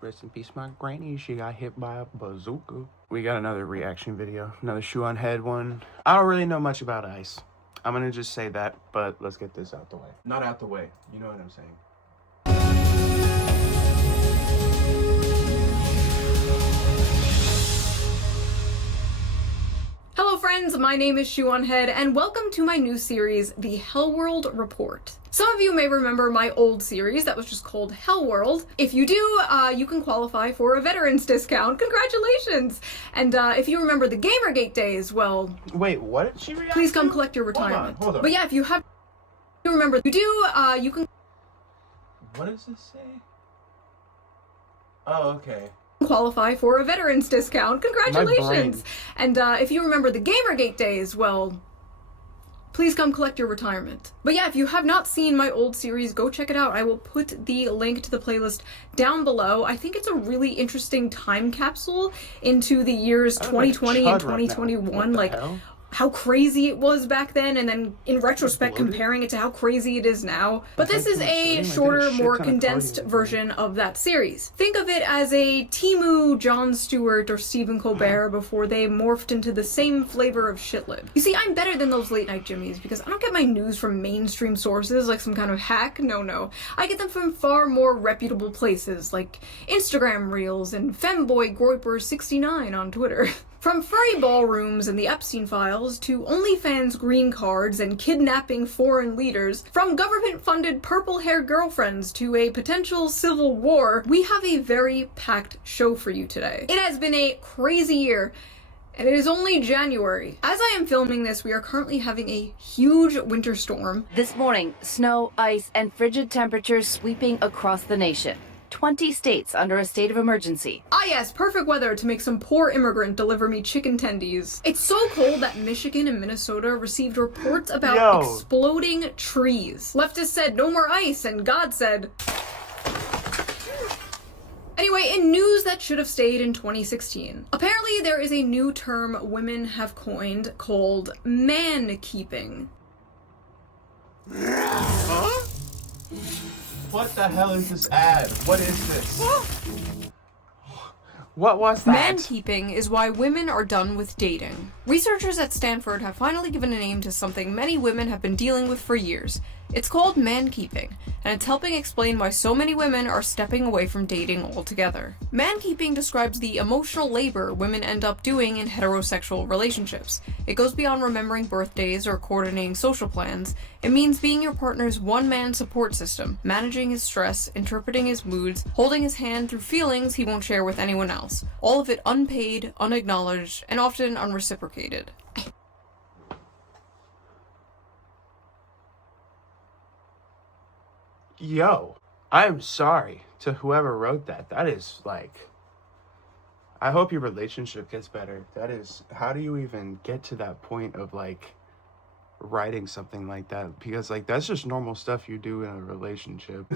Rest in peace, my granny. She got hit by a bazooka. We got another reaction video, another Shoe0nHead one. I don't really know much about ice. I'm gonna just say that, but let's get this out the way. Not out the way, you know what I'm saying. Hello friends, my name is Shoe0nHead and welcome to my new series, The Hell World Report. Some of you may remember my old series that was just called Hell World. If you do, you can qualify for a veterans discount. Congratulations! And if you remember the Gamergate days, well... Wait, what did she react Please come to? collect your retirement. Hold on. But yeah, if you have... You remember, you do, you can... What does this say? Oh, okay. Qualify for a veterans discount. Congratulations! And if you remember the Gamergate days, well... Please come collect your retirement. But yeah, if you have not seen my old series, go check it out. I will put the link to the playlist down below. I think it's a really interesting time capsule into the years 2020 and 2021. Like, how crazy it was back then, and then in retrospect comparing it to how crazy it is now. But this is a shorter, more condensed version of that series. Think of it as a Temu, Jon Stewart, or Stephen Colbert before they morphed into the same flavor of shitlib. You see, I'm better than those late night Jimmies because I don't get my news from mainstream sources like some kind of hack. No. I get them from far more reputable places like Instagram Reels and Femboy Groiper69 on Twitter. From furry ballrooms and the Epstein files to OnlyFans green cards and kidnapping foreign leaders, from government-funded purple-haired girlfriends to a potential civil war, we have a very packed show for you today. It has been a crazy year, and it is only January. As I am filming this, we are currently having a huge winter storm. This morning, snow, ice, and frigid temperatures sweeping across the nation. 20 states under a state of emergency. Ah yes, perfect weather to make some poor immigrant deliver me chicken tendies. It's so cold that Michigan and Minnesota received reports about exploding trees. Leftists said no more ice, and God said... Anyway, in news that should have stayed in 2016, apparently there is a new term women have coined called man-keeping. Huh? What the hell is this ad? What is this? What was that? Man-keeping is why women are done with dating. Researchers at Stanford have finally given a name to something many women have been dealing with for years. It's called man-keeping, and it's helping explain why so many women are stepping away from dating altogether. Man-keeping describes the emotional labor women end up doing in heterosexual relationships. It goes beyond remembering birthdays or coordinating social plans. It means being your partner's one-man support system, managing his stress, interpreting his moods, holding his hand through feelings he won't share with anyone else. All of it unpaid, unacknowledged, and often unreciprocated. Yo, I'm sorry to whoever wrote that. That is like... I hope your relationship gets better. That is... How do you even get to that point of like writing something like that? Because like that's just normal stuff you do in a relationship.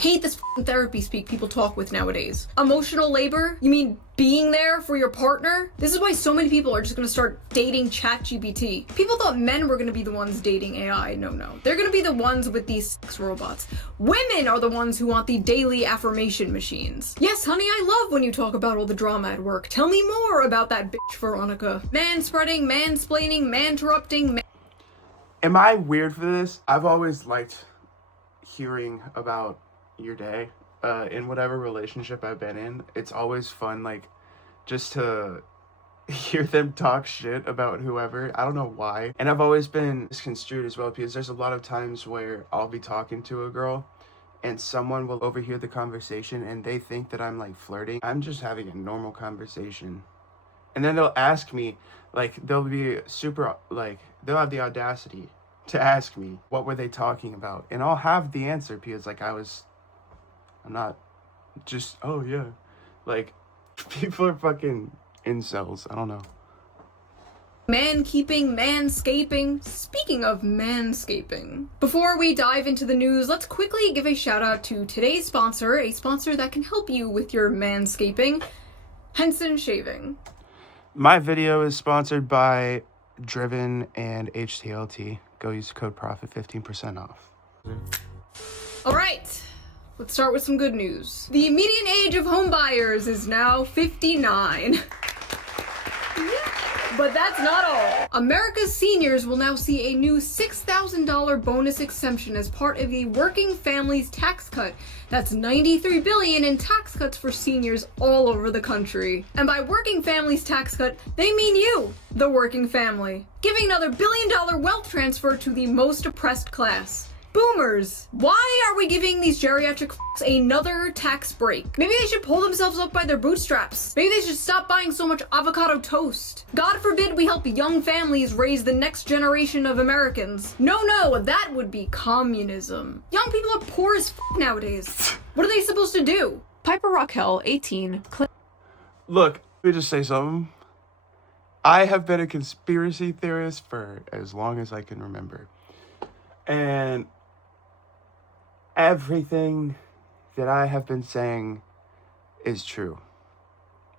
Hate this therapy speak people talk with nowadays. Emotional labor? You mean being there for your partner? This is why so many people are just gonna start dating ChatGPT. People thought men were gonna be the ones dating AI. No. They're gonna be the ones with these sex robots. Women are the ones who want the daily affirmation machines. Yes, honey, I love when you talk about all the drama at work. Tell me more about that bitch Veronica. Man-spreading, mansplaining, man-interrupting, Am I weird for this? I've always liked hearing about your day in whatever relationship I've been in. It's always fun, like, just to hear them talk shit about whoever. I don't know why. And I've always been misconstrued as well, because there's a lot of times where I'll be talking to a girl and someone will overhear the conversation and they think that I'm like flirting. I'm just having a normal conversation. And then they'll ask me, like, they'll be super, like, they'll have the audacity to ask me, what were they talking about? And I'll have the answer because, like, I'm not just, oh yeah. Like, people are fucking incels. I don't know. Man-keeping, manscaping. Speaking of manscaping, before we dive into the news, let's quickly give a shout out to today's sponsor, a sponsor that can help you with your manscaping, Henson Shaving. My video is sponsored by Driven and HTLT. Go use code PROFIT, 15% off. All right. let's start with some good news. The median age of home buyers is now 59. But that's not all. America's seniors will now see a new $6,000 bonus exemption as part of the Working Families Tax Cut. That's $93 billion in tax cuts for seniors all over the country. And by Working Families Tax Cut, they mean you, the working family, giving another billion-dollar wealth transfer to the most oppressed class. Boomers! Why are we giving these geriatric f***s another tax break? Maybe they should pull themselves up by their bootstraps. Maybe they should stop buying so much avocado toast. God forbid we help young families raise the next generation of Americans. No, that would be communism. Young people are poor as f*** nowadays. What are they supposed to do? Piper Raquel, 18. Look, let me just say something. I have been a conspiracy theorist for as long as I can remember. And everything that I have been saying is true.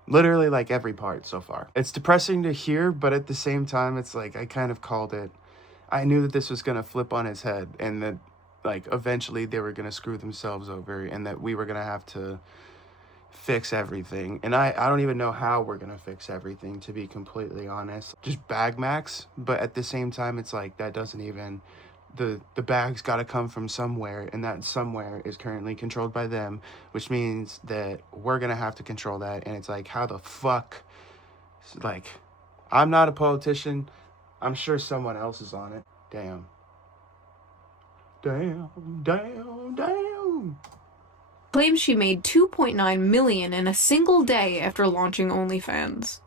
Literally, like, every part so far. It's depressing to hear, but at the same time, it's like, I kind of called it. I knew that this was going to flip on its head, and that, like, eventually they were going to screw themselves over, and that we were going to have to fix everything. And I don't even know how we're going to fix everything, to be completely honest. Just bag max, but at the same time, it's like, that doesn't even... The bag's got to come from somewhere, and that somewhere is currently controlled by them, which means that we're going to have to control that. And it's like, how the fuck? Like, I'm not a politician. I'm sure someone else is on it. Damn. Claims she made $2.9 million in a single day after launching OnlyFans.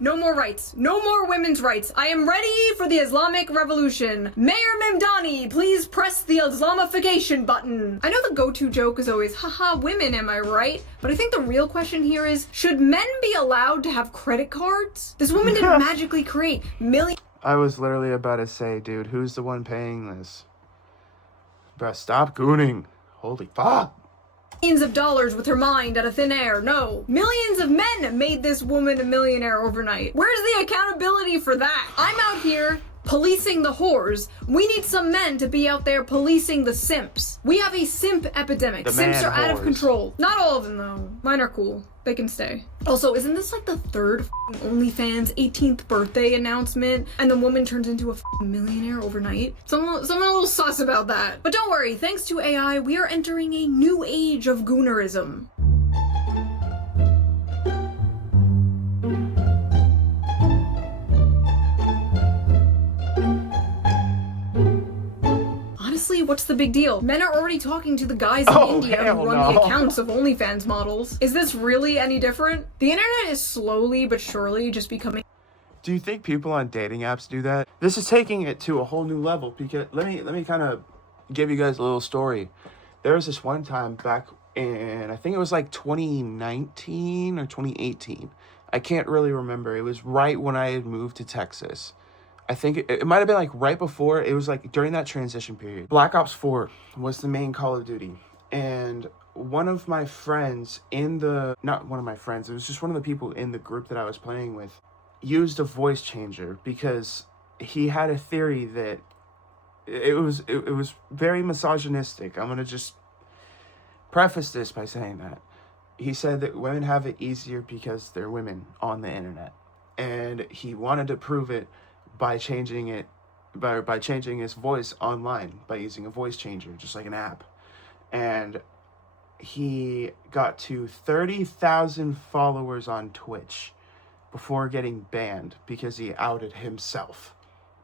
No more rights. No more women's rights. I am ready for the Islamic Revolution. Mayor Memdani, please press the Islamification button. I know the go-to joke is always, haha, women, am I right? But I think the real question here is, should men be allowed to have credit cards? This woman didn't magically create millions. I was literally about to say, dude, who's the one paying this? Bruh, stop gooning. Holy fuck. Of dollars with her mind out of thin air. No. Millions of men made this woman a millionaire overnight. Where's the accountability for that? I'm out here policing the whores. We need some men to be out there policing the simps. We have a simp epidemic. Simps are out of control. Not all of them, though. Mine are cool. They can stay. Also, isn't this like the third OnlyFans 18th birthday announcement, and the woman turns into a millionaire overnight? Someone a little sus about that. But don't worry, thanks to AI, we are entering a new age of goonerism. Honestly, what's the big deal? Men are already talking to the guys in India who run the accounts of OnlyFans models. Is this really any different? The internet is slowly but surely just becoming... Do you think people on dating apps do that? This is taking it to a whole new level, because let me kind of give you guys a little story. There was this one time back in, I think it was like 2019 or 2018. I can't really remember. It was right when I had moved to Texas. I think it might have been like right before. It was like during that transition period. Black Ops 4 was the main Call of Duty. And one of my friends not one of my friends, it was just one of the people in the group that I was playing with, used a voice changer because he had a theory that it was very misogynistic. I'm going to just preface this by saying that. He said that women have it easier because they're women on the internet. And he wanted to prove it by changing his voice online, by using a voice changer, just like an app. And he got to 30,000 followers on Twitch before getting banned because he outed himself.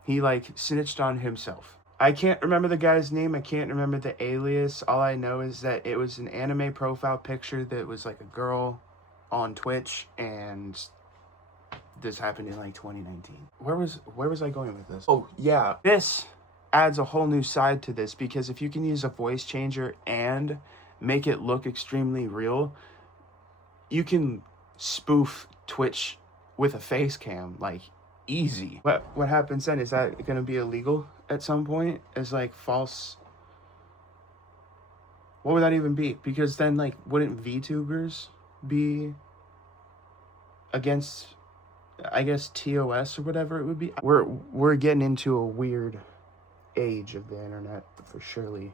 He like snitched on himself. I can't remember the guy's name. I can't remember the alias. All I know is that it was an anime profile picture that was like a girl on Twitch, and this happened in like 2019. Where was I going with this? Oh yeah, this adds a whole new side to this, because if you can use a voice changer and make it look extremely real, you can spoof Twitch with a face cam like easy. What happens then? Is that going to be illegal at some point as like false? What would that even be? Because then like wouldn't VTubers be against, I guess, TOS or whatever it would be? We're getting into a weird age of the internet for surely.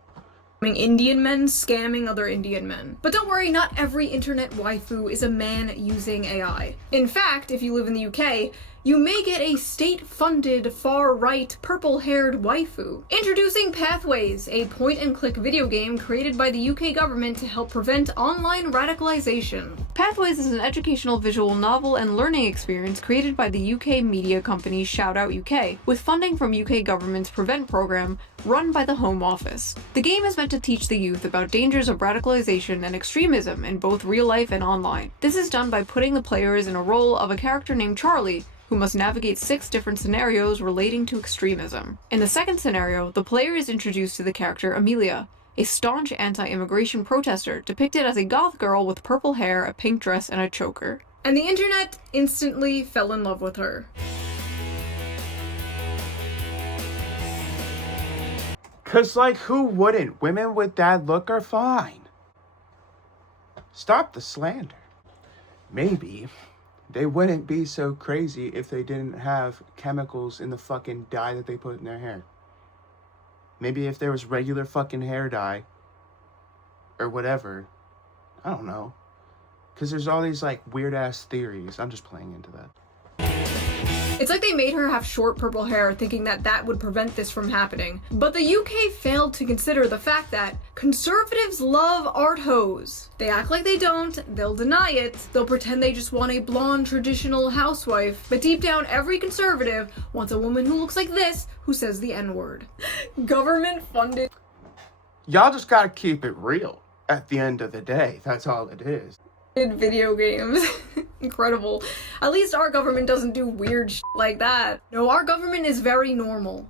Indian men scamming other Indian men. But don't worry, not every internet waifu is a man using AI. In fact, if you live in the UK, you may get a state-funded, far-right, purple-haired waifu. Introducing Pathways, a point-and-click video game created by the UK government to help prevent online radicalization. Pathways is an educational visual novel and learning experience created by the UK media company Shout0 UK, with funding from UK government's Prevent program run by the Home Office. The game is meant to teach the youth about dangers of radicalization and extremism in both real life and online. This is done by putting the players in a role of a character named Charlie, who must navigate 6 different scenarios relating to extremism. In the second scenario, the player is introduced to the character Amelia, a staunch anti-immigration protester depicted as a goth girl with purple hair, a pink dress, and a choker. And the internet instantly fell in love with her. Cause like, who wouldn't? Women with that look are fine. Stop the slander. Maybe they wouldn't be so crazy if they didn't have chemicals in the fucking dye that they put in their hair. Maybe if there was regular fucking hair dye or whatever. I don't know. Because there's all these like weird ass theories. I'm just playing into that. It's like they made her have short purple hair thinking that that would prevent this from happening. But the UK failed to consider the fact that conservatives love art hoes. They act like they don't, they'll deny it, they'll pretend they just want a blonde traditional housewife, but deep down every conservative wants a woman who looks like this, who says the N-word. Government funded. Y'all just gotta keep it real. At the end of the day, that's all it is. Video games. Incredible. At least our government doesn't do weird shit like that. No, our government is very normal.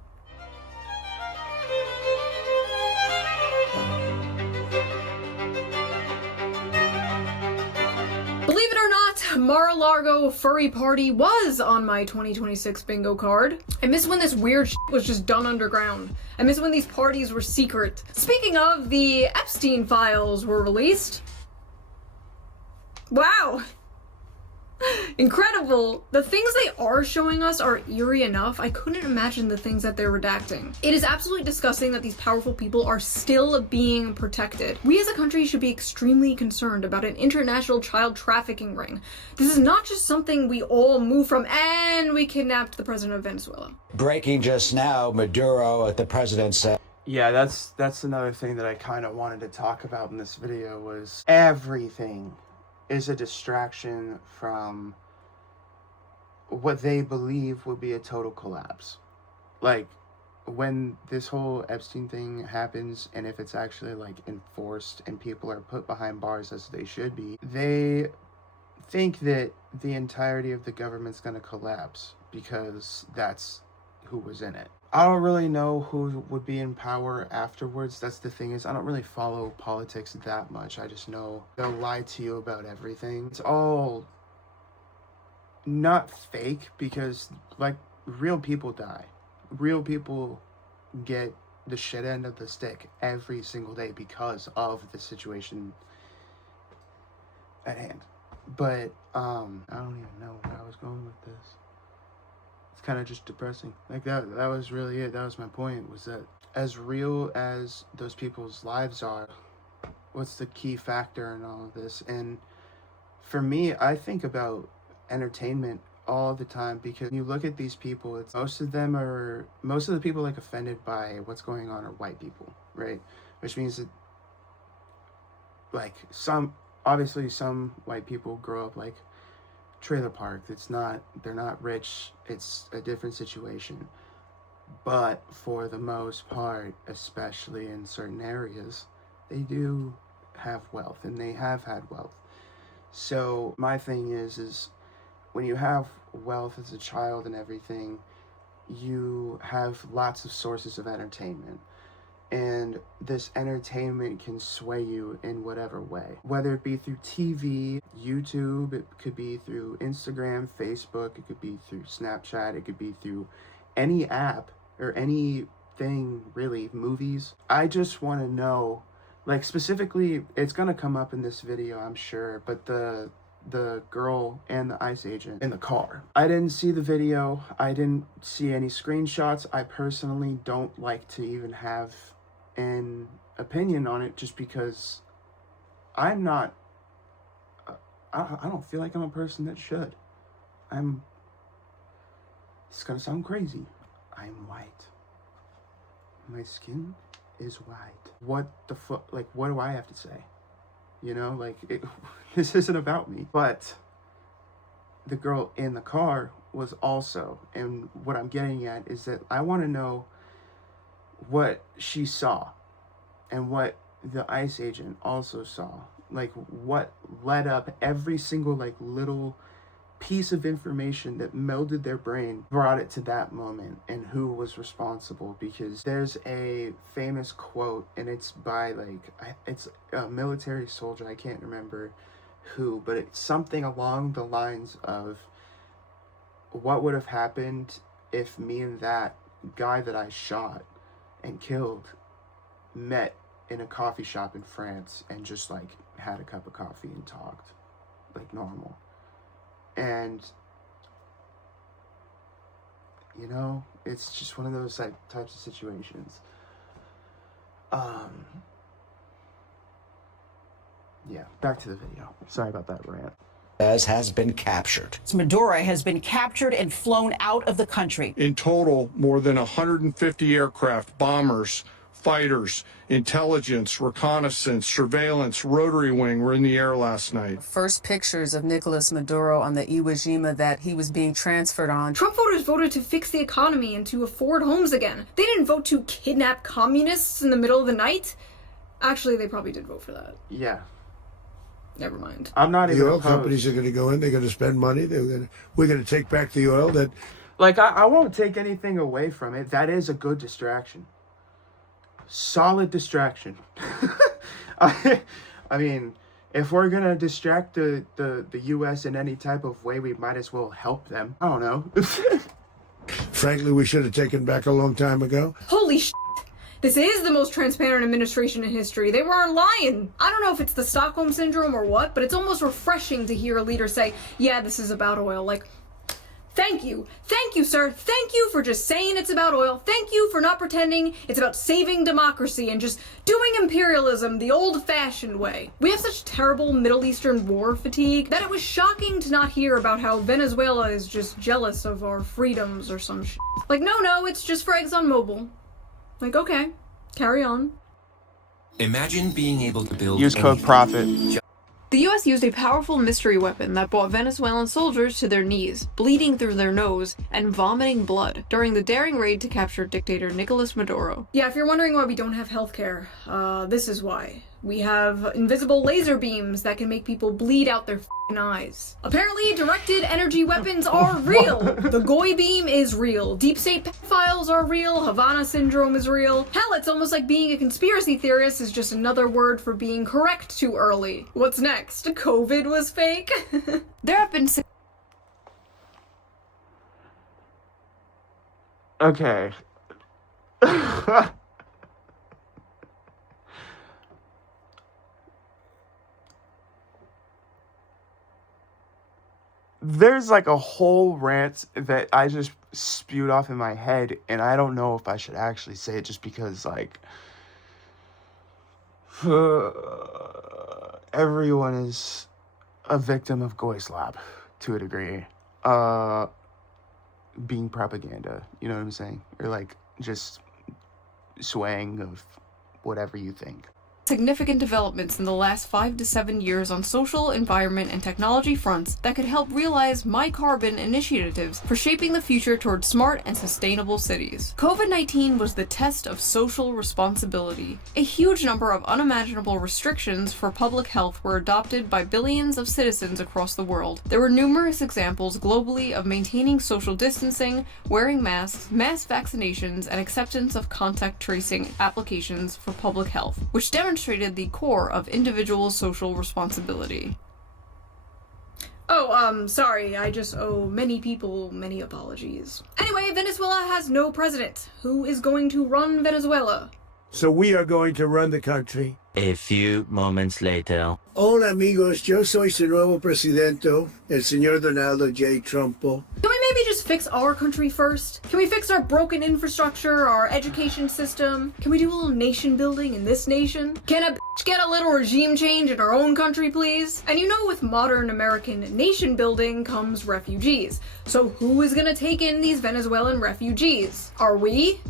Believe it or not, Mar-a-Lago Furry Party was on my 2026 bingo card. I miss when this weird shit was just done underground. I miss when these parties were secret. Speaking of, the Epstein files were released. Wow! Incredible! The things they are showing us are eerie enough. I couldn't imagine the things that they're redacting. It is absolutely disgusting that these powerful people are still being protected. We as a country should be extremely concerned about an international child trafficking ring. This is not just something we all move from, and we kidnapped the president of Venezuela. Breaking just now, Maduro at the president said. Yeah, that's another thing that I kind of wanted to talk about in this video was everything is a distraction from what they believe would be a total collapse. Like, when this whole Epstein thing happens, and if it's actually, like, enforced and people are put behind bars as they should be, they think that the entirety of the government's gonna collapse because that's who was in it. I don't really know who would be in power afterwards. That's the thing, is I don't really follow politics that much. I just know they'll lie to you about everything. It's all not fake, because like real people die. Real people get the shit end of the stick every single day because of the situation at hand. But I don't even know where I was going with this. It's kind of just depressing. Like that was really it. That was my point, was that as real as those people's lives are, what's the key factor in all of this? And for me, I think about entertainment all the time, because you look at these people, it's most of the people like offended by what's going on are white people, right? Which means that like obviously some white people grow up like trailer park. They're not rich. It's a different situation. But for the most part, especially in certain areas, they do have wealth, and they have had wealth. So my thing is when you have wealth as a child and everything, you have lots of sources of entertainment. And this entertainment can sway you in whatever way, whether it be through TV, YouTube, it could be through Instagram, Facebook, it could be through Snapchat, it could be through any app or anything really, movies. I just want to know, like specifically, it's going to come up in this video, I'm sure, but the girl and the ICE agent in the car. I didn't see the video. I didn't see any screenshots. I personally don't like to even have in opinion on it just because I'm not, I don't feel like I'm a person that should. It's gonna sound crazy. I'm white. My skin is white. What the fuck, like, what do I have to say? You know, like, this isn't about me. But the girl in the car was also, and what I'm getting at is that I want to know what she saw and what the ICE agent also saw. Like, what led up every single, like, little piece of information that melded their brain, brought it to that moment, and who was responsible. Because there's a famous quote, and it's by, like, it's a military soldier, I can't remember who, but it's something along the lines of, what would have happened if me and that guy that I shot and killed met in a coffee shop in France and just, like, had a cup of coffee and talked like normal. And, you know, it's just one of those, like, types of situations. Yeah, back to the video. Sorry about that rant. Has been captured. Maduro has been captured and flown out of the country. In total, more than 150 aircraft, bombers, fighters, intelligence, reconnaissance, surveillance, rotary wing were in the air last night. First pictures of Nicolas Maduro on the Iwo Jima that he was being transferred on. Trump voters voted to fix the economy and to afford homes again. They didn't vote to kidnap communists in the middle of the night. Actually, they probably did vote for that. Yeah. Never mind. I'm not even The oil opposed. companies are going to go in. They're going to spend money. We're going to take back the oil that... Like, I won't take anything away from it. That is a good distraction. Solid distraction. I mean, if we're going to distract the U.S. in any type of way, we might as well help them. I don't know. Frankly, we should have taken back a long time ago. Holy shit. This is the most transparent administration in history. They weren't lying. I don't know if it's the Stockholm Syndrome or what, but it's almost refreshing to hear a leader say, yeah, this is about oil. Like, thank you. Thank you, sir. Thank you for just saying it's about oil. Thank you for not pretending it's about saving democracy and just doing imperialism the old-fashioned way. We have such terrible Middle Eastern war fatigue that it was shocking to not hear about how Venezuela is just jealous of our freedoms or some shit. Like, no, it's just for ExxonMobil. Like, okay, carry on. Imagine being able to build... Use code PROPHET. The US used a powerful mystery weapon that brought Venezuelan soldiers to their knees, bleeding through their nose, and vomiting blood during the daring raid to capture dictator Nicolas Maduro. Yeah, if you're wondering why we don't have healthcare, this is why. We have invisible laser beams that can make people bleed out their f***ing eyes. Apparently, directed energy weapons are real! The Goy beam is real. Deep state pedophiles are real. Havana syndrome is real. Hell, it's almost like being a conspiracy theorist is just another word for being correct too early. What's next? COVID was fake? There have been Okay. There's like a whole rant that I just spewed off in my head, and I don't know if I should actually say it just because, like, everyone is a victim of Goy's lab to a degree. Being propaganda, you know what I'm saying? Or like just swaying of whatever you think. significant developments in the last 5 to 7 years on social, environment, and technology fronts that could help realize my carbon initiatives for shaping the future towards smart and sustainable cities. COVID-19 was the test of social responsibility. A huge number of unimaginable restrictions for public health were adopted by billions of citizens across the world. There were numerous examples globally of maintaining social distancing, wearing masks, mass vaccinations, and acceptance of contact tracing applications for public health, which demonstrated the core of individual social responsibility. Oh, sorry, I just owe many people many apologies. Anyway, Venezuela has no president. Who is going to run Venezuela? So we are going to run the country. A few moments later. Hola amigos, yo soy su nuevo presidente, el señor Donaldo J. Trumpo. Can we maybe just fix our country first? Can we fix our broken infrastructure, our education system? Can we do a little nation building in this nation? Can a bitch get a little regime change in our own country, please? And you know, with modern American nation building comes refugees. So who is gonna take in these Venezuelan refugees? Are we?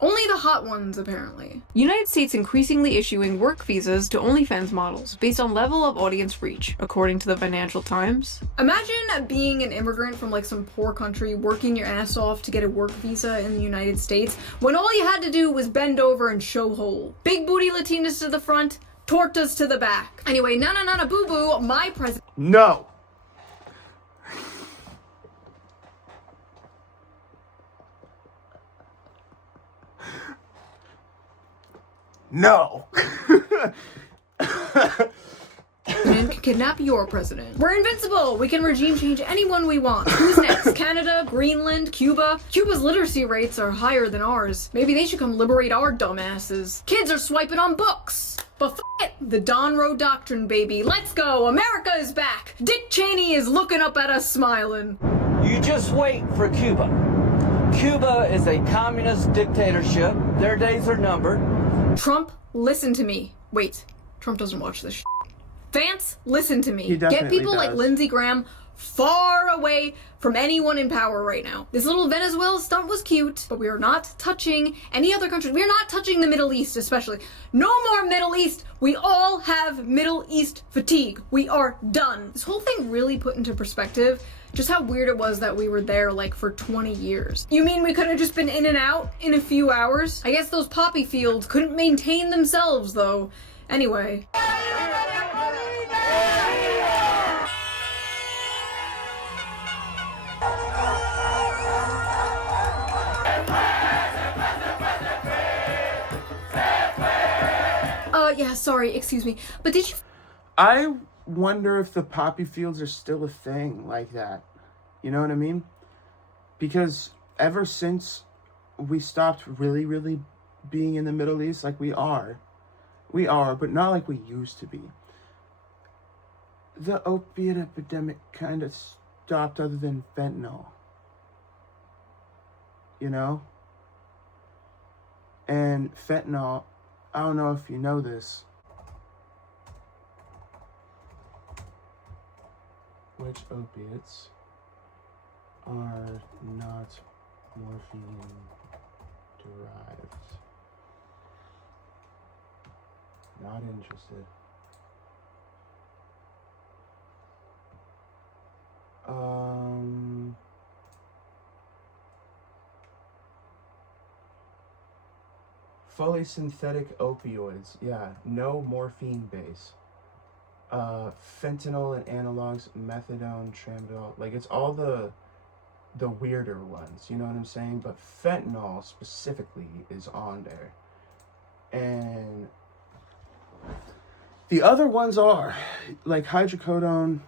Only the hot ones, apparently. United States increasingly issuing work visas to OnlyFans models based on level of audience reach, according to the Financial Times. Imagine being an immigrant from like some poor country, working your ass off to get a work visa in the United States, when all you had to do was bend over and show hole. Big booty Latinas to the front, tortas to the back. Anyway, na boo boo, my president. No. No. Can kidnap your president. We're invincible. We can regime change anyone we want. Who's next? Canada, Greenland, Cuba? Cuba's literacy rates are higher than ours. Maybe they should come liberate our dumbasses. Kids are swiping on books. But f it, the Don Road Doctrine, baby. Let's go. America is back. Dick Cheney is looking up at us smiling. You just wait for Cuba. Cuba is a communist dictatorship. Their days are numbered. Trump, listen to me. Wait, Trump doesn't watch this shit. Vance, listen to me. He definitely Get people does. like Lindsey Graham far away from anyone in power right now. This little Venezuela stunt was cute, but we are not touching any other countries. We are not touching the Middle East, especially. No more Middle East. We all have Middle East fatigue. We are done. This whole thing really put into perspective just how weird it was that we were there like for 20 years. You mean we could have just been in and out in a few hours? I guess those poppy fields couldn't maintain themselves though. Anyway. Yeah, sorry, excuse me. But did you... I wonder if the poppy fields are still a thing like that. You know what I mean? Because ever since we stopped really being in the Middle East, like we are, but not like we used to be. The opiate epidemic kind of stopped other than fentanyl. You know? And fentanyl, I don't know if you know this. Which opiates are not morphine derived? Not interested. Fully synthetic opioids. Yeah, no morphine base. Fentanyl and analogs, methadone, tramadol. Like, it's all the weirder ones, you know what I'm saying? But fentanyl specifically is on there. And the other ones are like hydrocodone,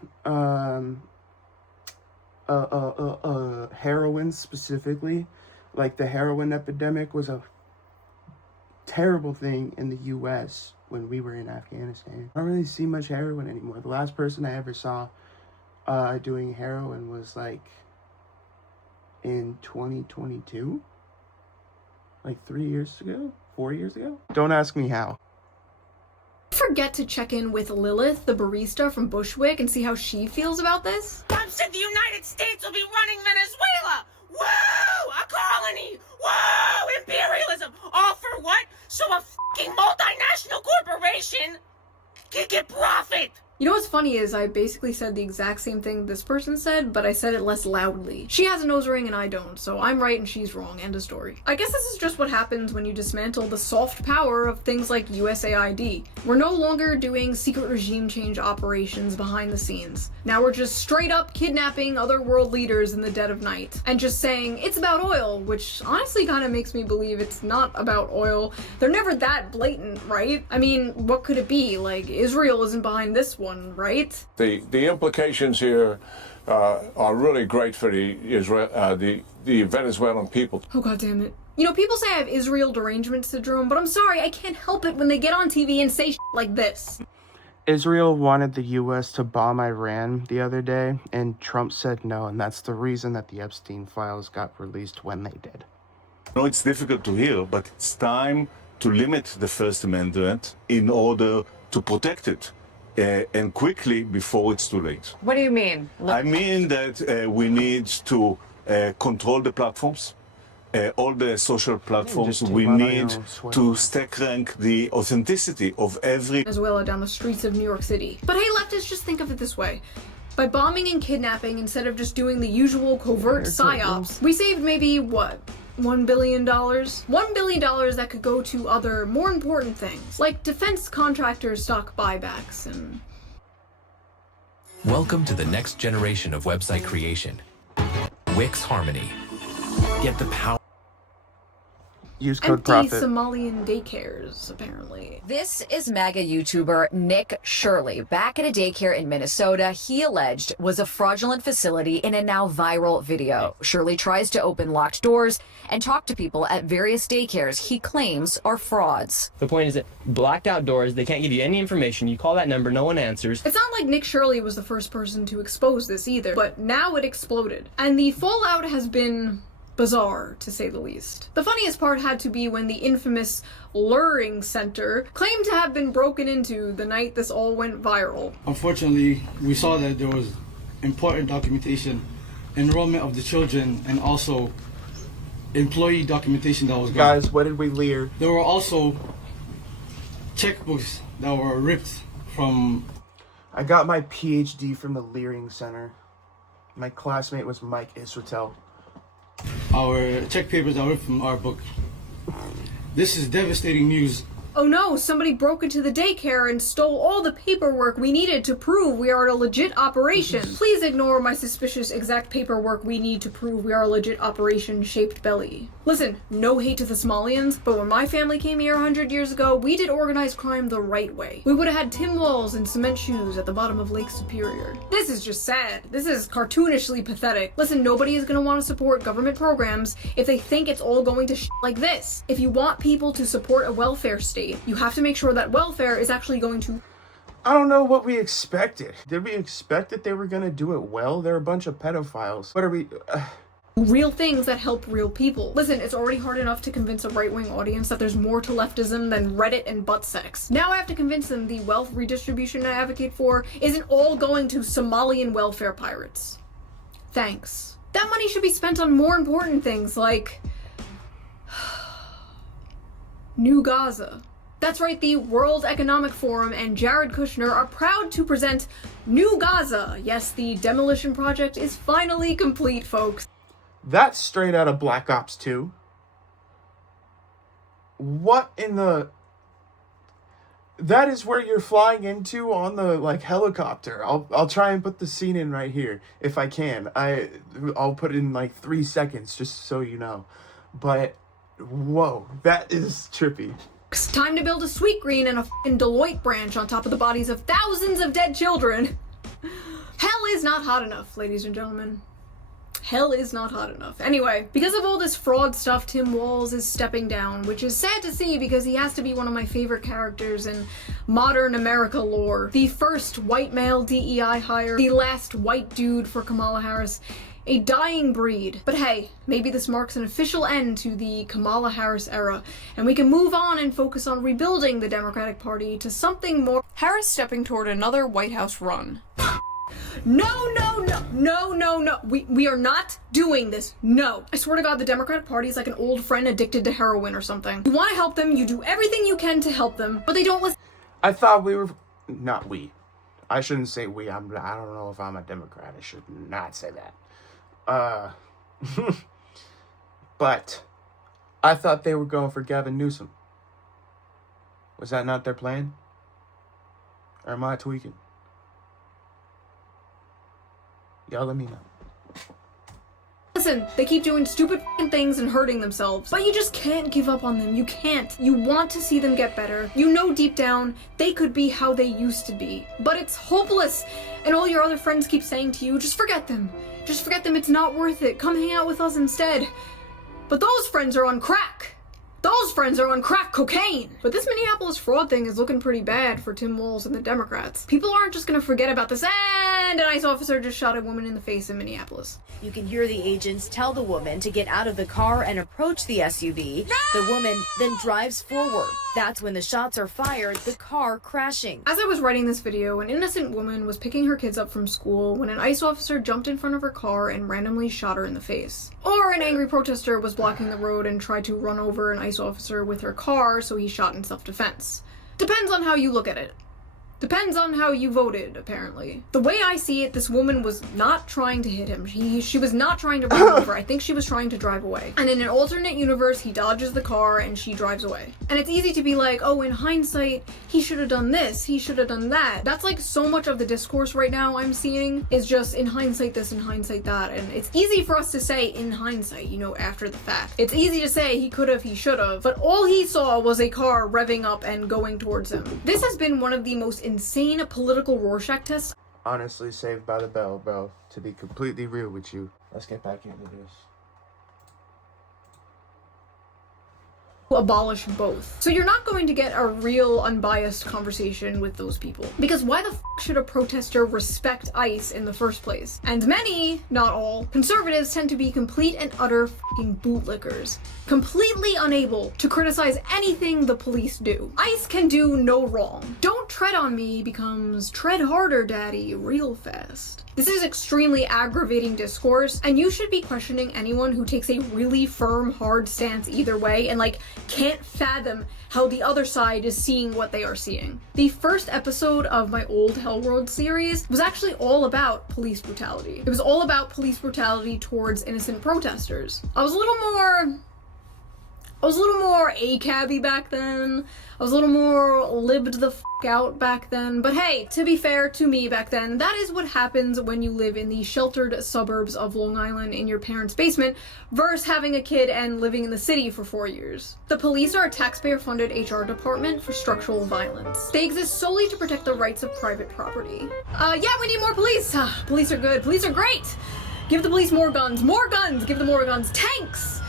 heroin specifically. Like the heroin epidemic was a terrible thing in the US when we were in Afghanistan. I don't really see much heroin anymore. The last person I ever saw doing heroin was like in 2022, like 3 years ago, 4 years ago. Don't ask me how. Forget to check in with Lilith, the barista from Bushwick, and see how she feels about this. Trump said the United States will be running Venezuela. Whoa! A colony! Whoa! Imperialism! All for what? So a fucking multinational corporation can get profit! You know what's funny is I basically said the exact same thing this person said, but I said it less loudly. She has a nose ring and I don't, so I'm right and she's wrong. End of story. I guess this is just what happens when you dismantle the soft power of things like USAID. We're no longer doing secret regime change operations behind the scenes. Now we're just straight up kidnapping other world leaders in the dead of night and just saying it's about oil, which honestly kind of makes me believe it's not about oil. They're never that blatant, right? I mean, what could it be? Like, Israel isn't behind this one, right? The implications here are really great for the Venezuelan people. Oh, God damn it. You know, people say I have Israel derangement syndrome, but I'm sorry, I can't help it when they get on TV and say shit like this. Israel wanted the U.S. to bomb Iran the other day, and Trump said no, and that's the reason that the Epstein files got released when they did. I know it's difficult to hear, but it's time to limit the First Amendment in order to protect it, and quickly before it's too late. What do you mean? I mean that we need to control the platforms. All the social platforms, we need to stack rank the authenticity of every Venezuela down the streets of New York City. But hey, leftists, just think of it this way. By bombing and kidnapping instead of just doing the usual covert psyops, we saved maybe, what, $1 billion? $1 billion that could go to other, more important things, like defense contractors' stock buybacks and... Welcome to the next generation of website creation. Wix Harmony. Get the power. Use code empty PROPHET. Somalian daycares, apparently. This is MAGA YouTuber Nick Shirley. Back at a daycare in Minnesota, he alleged was a fraudulent facility in a now viral video. Shirley tries to open locked doors and talk to people at various daycares he claims are frauds. The point is that blacked out doors, they can't give you any information. You call that number, no one answers. It's not like Nick Shirley was the first person to expose this either, but now it exploded. And the fallout has been bizarre, to say the least. The funniest part had to be when the infamous Luring Center claimed to have been broken into the night this all went viral. Unfortunately, we saw that there was important documentation, enrollment of the children, and also employee documentation that was gone. Guys, what did we lear? There were also checkbooks that were ripped from... I got my PhD from the Luring Center. My classmate was Mike Israel. Our check papers that were from our book. This is devastating news. Oh no, somebody broke into the daycare and stole all the paperwork we needed to prove we are a legit operation. Please ignore my suspicious exact paperwork we need to prove we are a legit operation shaped belly. Listen, no hate to the Somalians, but when my family came here 100 years ago, we did organized crime the right way. We would have had tin walls and cement shoes at the bottom of Lake Superior. This is just sad. This is cartoonishly pathetic. Listen, nobody is gonna want to support government programs if they think it's all going to shit like this. If you want people to support a welfare state, you have to make sure that welfare is actually going to... I don't know what we expected. Did we expect that they were gonna do it well? They're a bunch of pedophiles. What are we... real things that help real people. Listen, it's already hard enough to convince a right-wing audience that there's more to leftism than Reddit and butt sex. Now I have to convince them the wealth redistribution I advocate for isn't all going to Somalian welfare pirates. Thanks. That money should be spent on more important things like... New Gaza. That's right, the World Economic Forum and Jared Kushner are proud to present New Gaza. Yes, the demolition project is finally complete, folks. That's straight out of Black Ops 2. What in the... That is where you're flying into on the, like, helicopter. I'll try and put the scene in right here, if I can. I'll put it in, like, 3 seconds, just so you know. But, whoa, that is trippy. It's time to build a Sweet Green and a f***ing Deloitte branch on top of the bodies of thousands of dead children. Hell is not hot enough, ladies and gentlemen. Hell is not hot enough. Anyway, because of all this fraud stuff, Tim Walz is stepping down, which is sad to see because he has to be one of my favorite characters in modern America lore. The first white male DEI hire, the last white dude for Kamala Harris, a dying breed. But hey, maybe this marks an official end to the Kamala Harris era, and we can move on and focus on rebuilding the Democratic Party to something more. Harris stepping toward another White House run. No. We are not doing this. No. I swear to God, the Democratic Party is like an old friend addicted to heroin or something. You want to help them, you do everything you can to help them, but they don't listen. I thought we were... Not we. I shouldn't say we. I don't know if I'm a Democrat. I should not say that. But I thought they were going for Gavin Newsom. Was that not their plan? Or am I tweaking? Y'all let me know. Listen, they keep doing stupid f***ing things and hurting themselves, but you just can't give up on them. You can't. You want to see them get better. You know deep down they could be how they used to be, but it's hopeless. And all your other friends keep saying to you, just forget them. Just forget them, it's not worth it. Come hang out with us instead. But those friends are on crack. Those Charles' friends are on crack cocaine. But this Minneapolis fraud thing is looking pretty bad for Tim Walz and the Democrats. People aren't just gonna forget about this, and an ICE officer just shot a woman in the face in Minneapolis. You can hear the agents tell the woman to get out of the car and approach the SUV. The woman then drives forward. That's when the shots are fired, the car crashing. As I was writing this video, an innocent woman was picking her kids up from school when an ICE officer jumped in front of her car and randomly shot her in the face. Or an angry protester was blocking the road and tried to run over an ICE officer with her car, so he shot in self-defense. Depends on how you look at it. Depends on how you voted, apparently. The way I see it, this woman was not trying to hit him. She was not trying to run him over. I think she was trying to drive away. And in an alternate universe, he dodges the car and she drives away. And it's easy to be like, oh, in hindsight, he should have done this, he should have done that. That's like so much of the discourse right now I'm seeing is just in hindsight this, in hindsight that. And it's easy for us to say in hindsight, you know, after the fact. It's easy to say he could have, he should have, but all he saw was a car revving up and going towards him. This has been one of the most insane political Rorschach tests. Honestly, Saved by the Bell, bro. To be completely real with you. Let's get back into this. Abolish both. So you're not going to get a real unbiased conversation with those people. Because why the f should a protester respect ICE in the first place? And many, not all, conservatives tend to be complete and utter f***ing bootlickers. Completely unable to criticize anything the police do. ICE can do no wrong. Don't tread on me becomes tread harder, daddy, real fast. This is extremely aggravating discourse, and you should be questioning anyone who takes a really firm, hard stance either way and like can't fathom how the other side is seeing what they are seeing. The first episode of my old Hell World series was actually all about police brutality. It was all about police brutality towards innocent protesters. I was a little more ACAB-y back then. I was a little more libbed the f*** out back then. But hey, to be fair to me back then, that is what happens when you live in the sheltered suburbs of Long Island in your parents' basement versus having a kid and living in the city for 4 years. The police are a taxpayer-funded HR department for structural violence. They exist solely to protect the rights of private property. Yeah, we need more police. Police are good. Police are great. Give the police more guns. More guns. Give them more guns. Tanks.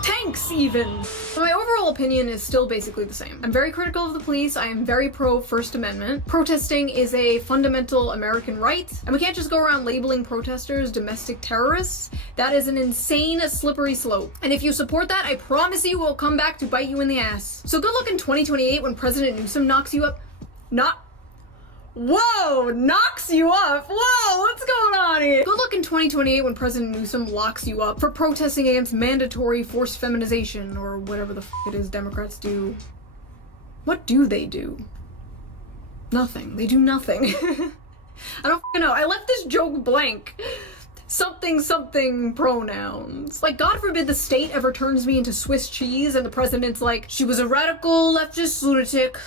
Tanks, even. But my overall opinion is still basically the same. I'm very critical of the police. I am very pro First Amendment. Protesting is a fundamental American right, and we can't just go around labeling protesters domestic terrorists. That is an insane, slippery slope. And if you support that, I promise you it will come back to bite you in the ass. So good luck in 2028 when President Newsom knocks you up. Whoa, knocks you up. Whoa, what's going on here? Good luck in 2028 when President Newsom locks you up for protesting against mandatory forced feminization or whatever the f it is Democrats do. What do they do? Nothing. They do nothing. I don't know. I left this joke blank. Something pronouns. Like, God forbid the state ever turns me into Swiss cheese and the president's like, she was a radical leftist lunatic.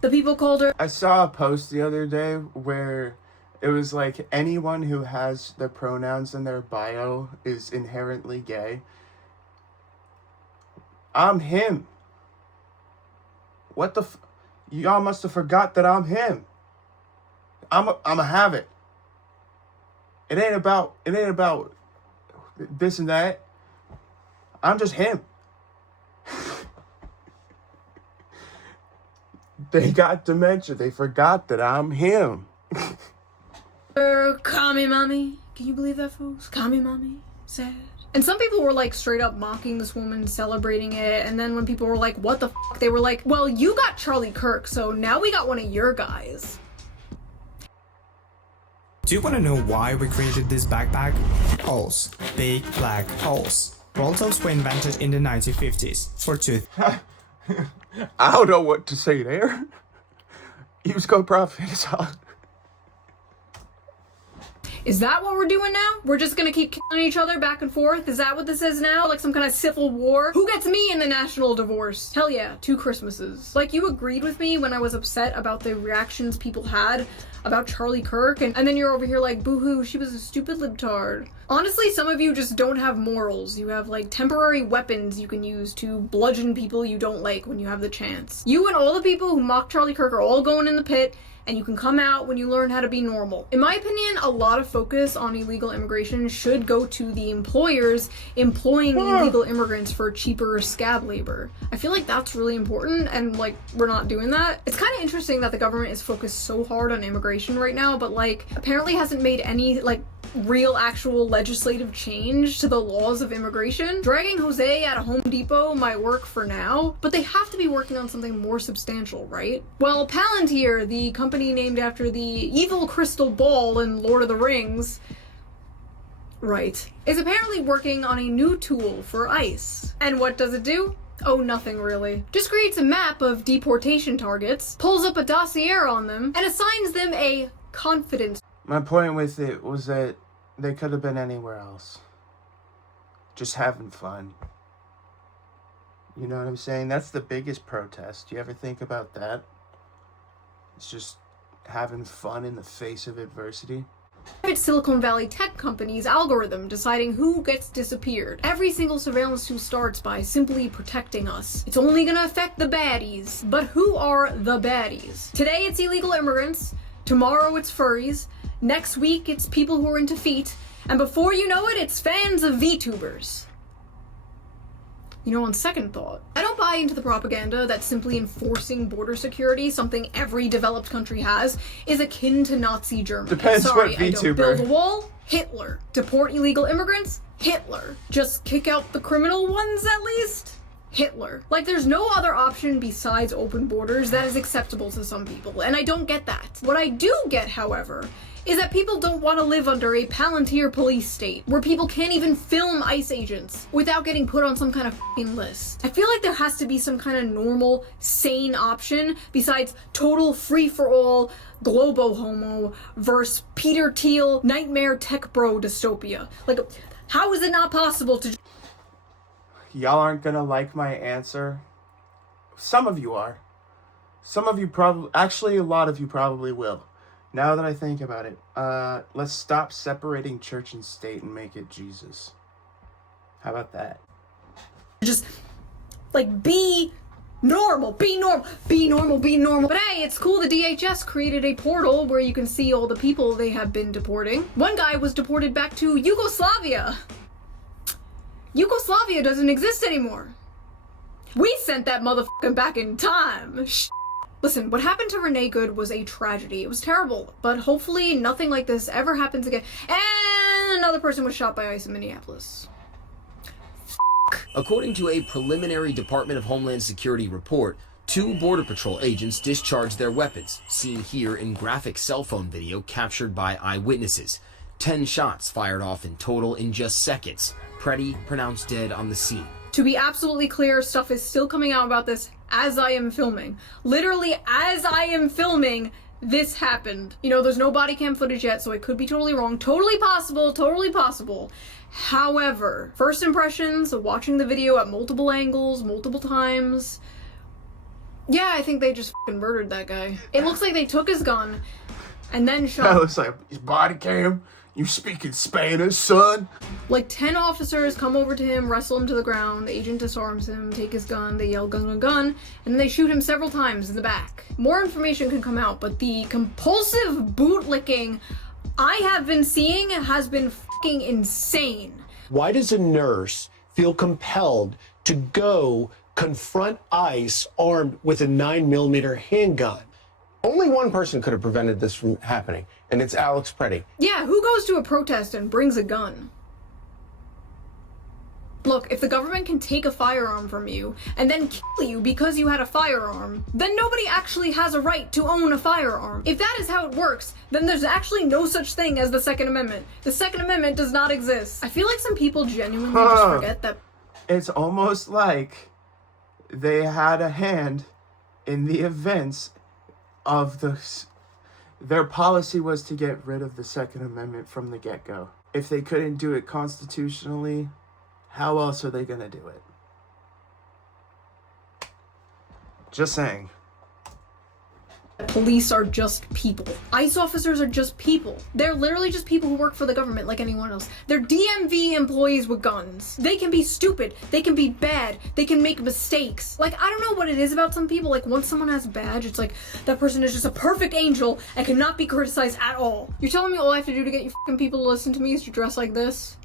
The people called her. I saw a post the other day where it was like anyone who has the pronouns in their bio is inherently gay. I'm him. What the y'all must have forgot that I'm him. I'ma have it. It ain't about this and that. I'm just him. They got dementia. They forgot that I'm him. Call me mommy. Can you believe that, folks? Call me mommy. Sad. And some people were like straight up mocking this woman, celebrating it. And then when people were like, what the f***? They were like, well, you got Charlie Kirk, so now we got one of your guys. Do you want to know why we created this backpack? Holes. Big black holes. Roll toes were invented in the 1950s for tooth. I don't know what to say there. Use code profit. Is that what we're doing now? We're just gonna keep killing each other back and forth? Is that what this is now? Like some kind of civil war? Who gets me in the national divorce? Hell yeah, 2 Christmases. Like, you agreed with me when I was upset about the reactions people had about Charlie Kirk, and then you're over here like, boo-hoo, she was a stupid libtard. Honestly, some of you just don't have morals. You have like temporary weapons you can use to bludgeon people you don't like when you have the chance. You and all the people who mock Charlie Kirk are all going in the pit, and you can come out when you learn how to be normal. In my opinion, a lot of focus on illegal immigration should go to the employers employing illegal immigrants for cheaper scab labor. I feel like that's really important, and like we're not doing that. It's kind of interesting that the government is focused so hard on immigration right now, but like apparently hasn't made any like real actual legislative change to the laws of immigration. Dragging Jose at a Home Depot might work for now, but they have to be working on something more substantial, right? Well, Palantir, the company named after the evil crystal ball in Lord of the Rings, right, is apparently working on a new tool for ICE. And what does it do? Oh, nothing really. Just creates a map of deportation targets, pulls up a dossier on them, and assigns them a confidence. My point with it was that they could have been anywhere else. Just having fun. You know what I'm saying? That's the biggest protest. Do you ever think about that? It's just having fun in the face of adversity. Silicon Valley tech company's algorithm deciding who gets disappeared. Every single surveillance tool starts by simply protecting us. It's only gonna affect the baddies. But who are the baddies? Today it's illegal immigrants. Tomorrow it's furries. Next week, it's people who are into feet, and before you know it, it's fans of VTubers. You know, on second thought, I don't buy into the propaganda that simply enforcing border security, something every developed country has, is akin to Nazi Germany. Depends Sorry, what I VTuber. don't build a wall, Hitler. Deport illegal immigrants, Hitler. Just kick out the criminal ones at least? Hitler. Like, there's no other option besides open borders that is acceptable to some people, and I don't get that. What I do get, however, is that people don't want to live under a Palantir police state, where people can't even film ICE agents without getting put on some kind of f***ing list. I feel like there has to be some kind of normal, sane option besides total free-for-all, globo-homo versus Peter Thiel, nightmare tech bro dystopia. Like, how is it not possible to... Y'all aren't gonna like my answer. Some of you are. Some of you probably... Actually, a lot of you probably will. Now that I think about it, let's stop separating church and state and make it Jesus. How about that? Just, like, be normal, be normal, be normal, be normal. But hey, it's cool the DHS created a portal where you can see all the people they have been deporting. One guy was deported back to Yugoslavia. Yugoslavia doesn't exist anymore. We sent that motherfucker back in time. Listen, what happened to Renee Good was a tragedy. It was terrible, but hopefully nothing like this ever happens again. And another person was shot by ICE in Minneapolis. According to a preliminary Department of Homeland Security report, 2 Border Patrol agents discharged their weapons, seen here in graphic cell phone video captured by eyewitnesses. 10 shots fired off in total in just seconds. Preddy pronounced dead on the scene. To be absolutely clear, stuff is still coming out about this as I am filming. Literally, as I am filming, this happened. You know, there's no body cam footage yet, so I could be totally wrong. Totally possible, totally possible. However, first impressions, watching the video at multiple angles, multiple times, yeah, I think they just f***ing murdered that guy. It looks like they took his gun and then shot him. That looks like his body cam. You speaking Spanish, son? Like 10 officers come over to him, wrestle him to the ground, the agent disarms him, take his gun, they yell gun, gun, gun, and then they shoot him several times in the back. More information can come out, but the compulsive bootlicking I have been seeing has been fucking insane. Why does a nurse feel compelled to go confront ICE armed with a 9mm handgun? Only one person could have prevented this from happening, and it's Alex Preddy. Yeah, who goes to a protest and brings a gun? Look, if the government can take a firearm from you and then kill you because you had a firearm, then nobody actually has a right to own a firearm. If that is how it works, then there's actually no such thing as the Second Amendment. The Second Amendment does not exist. I feel like some people genuinely just forget that. It's almost like they had a hand in the events of their policy was to get rid of the Second Amendment from the get-go. If they couldn't do it constitutionally, how else are they going to do it? Just saying. Police are just people. ICE officers are just people. They're literally just people who work for the government like anyone else. They're DMV employees with guns. They can be stupid. They can be bad. They can make mistakes. Like, I don't know what it is about some people. Like, once someone has a badge, it's like, that person is just a perfect angel and cannot be criticized at all. You're telling me all I have to do to get you fucking people to listen to me is to dress like this?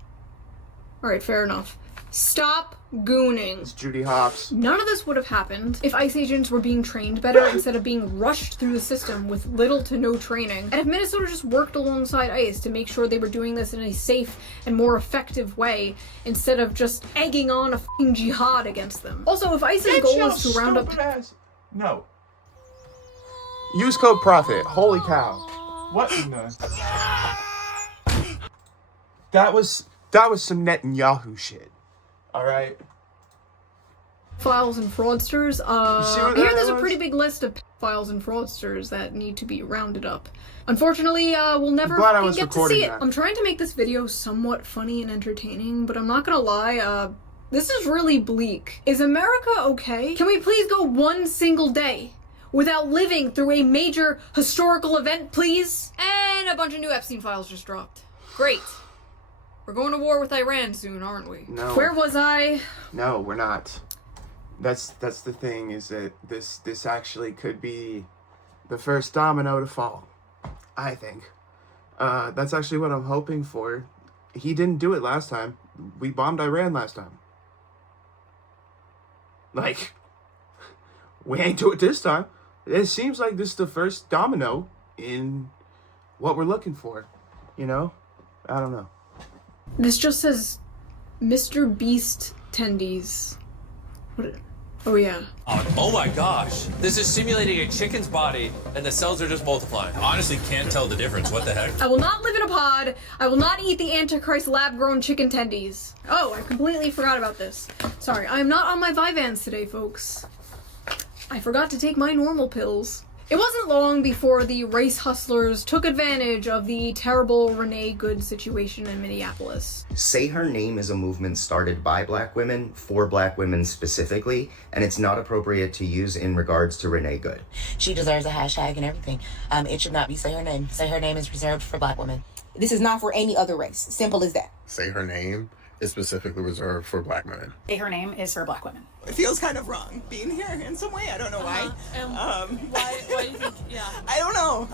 Alright, fair enough. Stop gooning. It's Judy Hopps. None of this would have happened if ICE agents were being trained better instead of being rushed through the system with little to no training. And if Minnesota just worked alongside ICE to make sure they were doing this in a safe and more effective way instead of just egging on a fucking jihad against them. Also, if ICE's goal is to round up... No. Use code PROPHET. Holy cow. What in the... That was some Netanyahu shit. Alright. Files and fraudsters. I hear there's a pretty big list of files and fraudsters that need to be rounded up. Unfortunately, we'll never get to see it. I'm trying to make this video somewhat funny and entertaining, but I'm not gonna lie, this is really bleak. Is America okay? Can we please go one single day without living through a major historical event, please? And a bunch of new Epstein files just dropped. Great. We're going to war with Iran soon, aren't we? No. Where was I? No, we're not. That's the thing, is that this actually could be the first domino to fall, I think. That's actually what I'm hoping for. He didn't do it last time. We bombed Iran last time. Like, we ain't do it this time. It seems like this is the first domino in what we're looking for, you know? I don't know. This just says Mr. Beast tendies. What? Oh yeah. Oh my gosh. This is simulating a chicken's body and the cells are just multiplying. Honestly, can't tell the difference. What the heck? I will not live in a pod. I will not eat the Antichrist lab-grown chicken tendies. Oh, I completely forgot about this. Sorry, I am not on my Vyvanse today, folks. I forgot to take my normal pills. It wasn't long before the race hustlers took advantage of the terrible Renee Good situation in Minneapolis. Say Her Name is a movement started by Black women, for Black women specifically, and it's not appropriate to use in regards to Renee Good. She deserves a hashtag and everything. It should not be Say Her Name. Say Her Name is reserved for Black women. This is not for any other race. Simple as that. Say Her Name is specifically reserved for Black women. Say Her Name is for Black women. It feels kind of wrong being here in some way. I don't know why. Why do you think, yeah. I don't know.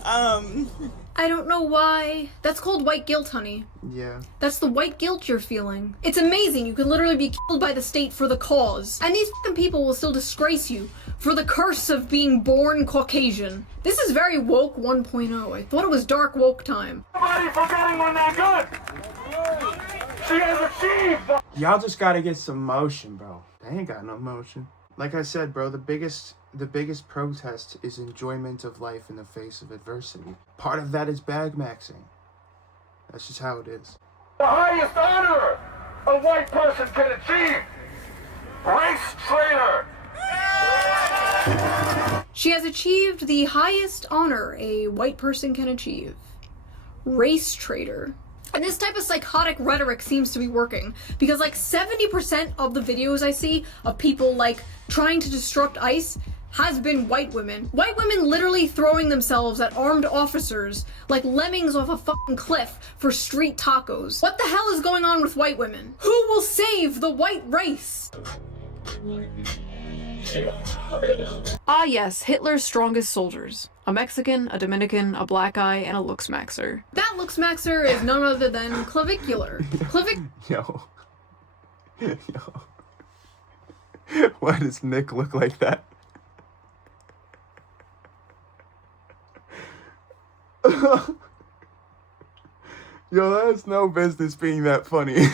I don't know why. That's called white guilt, honey. Yeah. That's the white guilt you're feeling. It's amazing. You could literally be killed by the state for the cause. And these fucking people will still disgrace you for the curse of being born Caucasian. This is very woke 1.0. I thought it was dark woke time. Somebody forgetting when they're good. She has achieved. Y'all just gotta get some motion, bro. They ain't got no motion. Like I said, bro, the biggest protest is enjoyment of life in the face of adversity. Part of that is bag maxing. That's just how it is. The highest honor a white person can achieve. Race traitor. She has achieved the highest honor a white person can achieve. Race traitor. And this type of psychotic rhetoric seems to be working, because like 70% of the videos I see of people like trying to disrupt ICE has been white women. White women literally throwing themselves at armed officers like lemmings off a fucking cliff for street tacos. What the hell is going on with white women? Who will save the white race? Ah yes, Hitler's strongest soldiers. A Mexican, a Dominican, a black guy, and a looksmaxer. That looksmaxer is none other than clavicular. Yo. Why does Nick look like that? Yo, that has no business being that funny.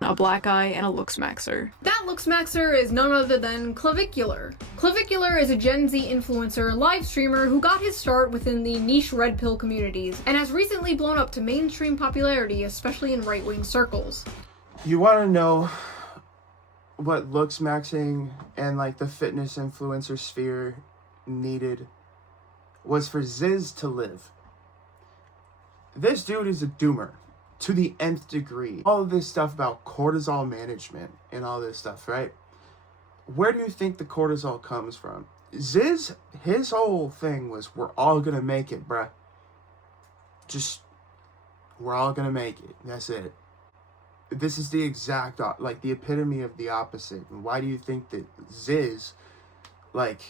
A black guy, and a looksmaxer. That looksmaxer is none other than Clavicular. Clavicular is a Gen Z influencer and live streamer who got his start within the niche red pill communities and has recently blown up to mainstream popularity, especially in right-wing circles. You want to know what looksmaxing and like the fitness influencer sphere needed? Was for Ziz to live. This dude is a doomer. To the nth degree. All of this stuff about cortisol management and all this stuff, right? where do you think the cortisol comes from? Ziz, his whole thing was, we're all gonna make it, bruh. Just, we're all gonna make it. That's it. This is the exact, like, the epitome of the opposite. And why do you think that Ziz, like,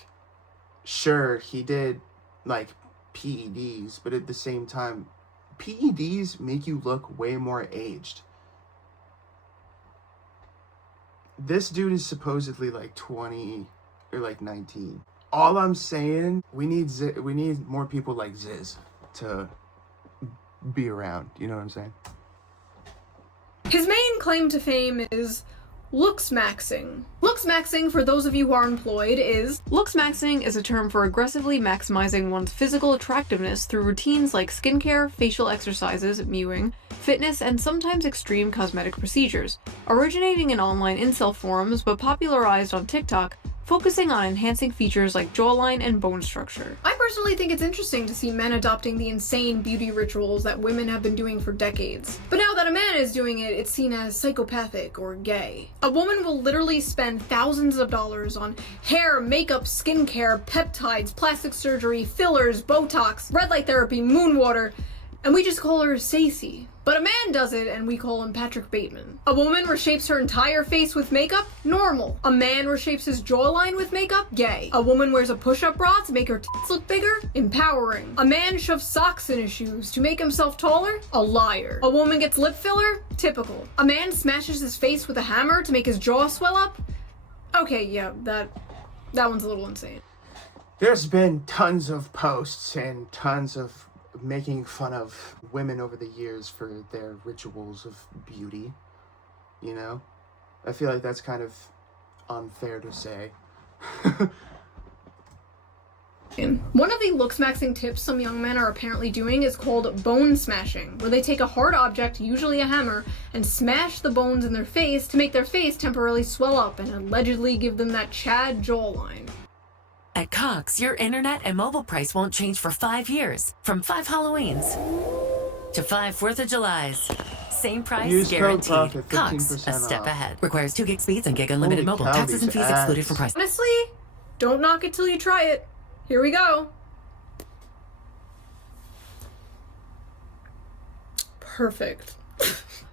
sure, he did, like, PEDs, but at the same time, PEDs make you look way more aged. This dude is supposedly, like, 20 or, like, 19. All I'm saying, we need more people like Ziz to be around. You know what I'm saying? His main claim to fame is looks maxing. Looks maxing, for those of you who are employed, is... Looks maxing is a term for aggressively maximizing one's physical attractiveness through routines like skincare, facial exercises, mewing, fitness, and sometimes extreme cosmetic procedures. Originating in online incel forums but popularized on TikTok, focusing on enhancing features like jawline and bone structure. I personally think it's interesting to see men adopting the insane beauty rituals that women have been doing for decades. But now that a man is doing it, it's seen as psychopathic or gay. A woman will literally spend thousands of dollars on hair, makeup, skincare, peptides, plastic surgery, fillers, Botox, red light therapy, moon water, and we just call her Stacey. But a man does it, and we call him Patrick Bateman. A woman reshapes her entire face with makeup? Normal. A man reshapes his jawline with makeup? Gay. A woman wears a push-up bra to make her tits look bigger? Empowering. A man shoves socks in his shoes to make himself taller? A liar. A woman gets lip filler? Typical. A man smashes his face with a hammer to make his jaw swell up? Okay, yeah, that one's a little insane. There's been tons of posts and tons of making fun of women over the years for their rituals of beauty, you know? I feel like that's kind of unfair to say. One of the looks maxing tips some young men are apparently doing is called bone smashing, where they take a hard object, usually a hammer, and smash the bones in their face to make their face temporarily swell up and allegedly give them that Chad jawline. At Cox, your internet and mobile price won't change for 5 years. From 5 Halloweens to 5 4th of Julys. Same price, Use guaranteed. code profit, Cox, a 15% step off. ahead. Requires 2 gig speeds and gig unlimited Holy mobile. cow, Taxes and these fees excluded ads. from price. Honestly, don't knock it till you try it. Here we go. Perfect.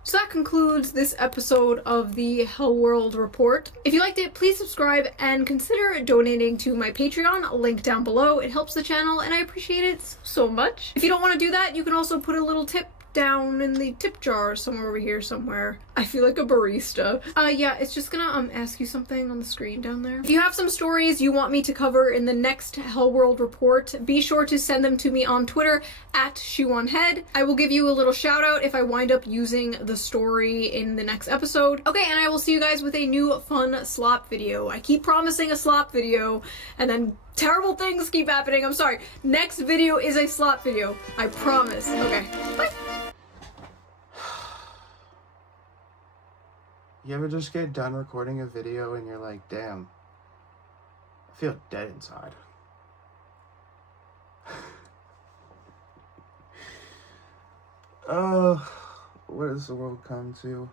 So that concludes this episode of the Hell World Report. If you liked it, please subscribe and consider donating to my Patreon, link down below. It helps the channel and I appreciate it so much. If you don't want to do that, you can also put a little tip down in the tip jar somewhere over here somewhere. I feel like a barista. Yeah, it's just gonna ask you something on the screen down there. If you have some stories you want me to cover in the next Hell World Report, be sure to send them to me on Twitter at Shoe0nHead. I will give you a little shout out if I wind up using the story in the next episode. Okay, and I will see you guys with a new fun slop video. I keep promising a slop video and then terrible things keep happening. I'm sorry. Next video is a slop video. I promise. Okay, bye. You ever just get done recording a video and you're like, damn, I feel dead inside. Oh, what has the world come to?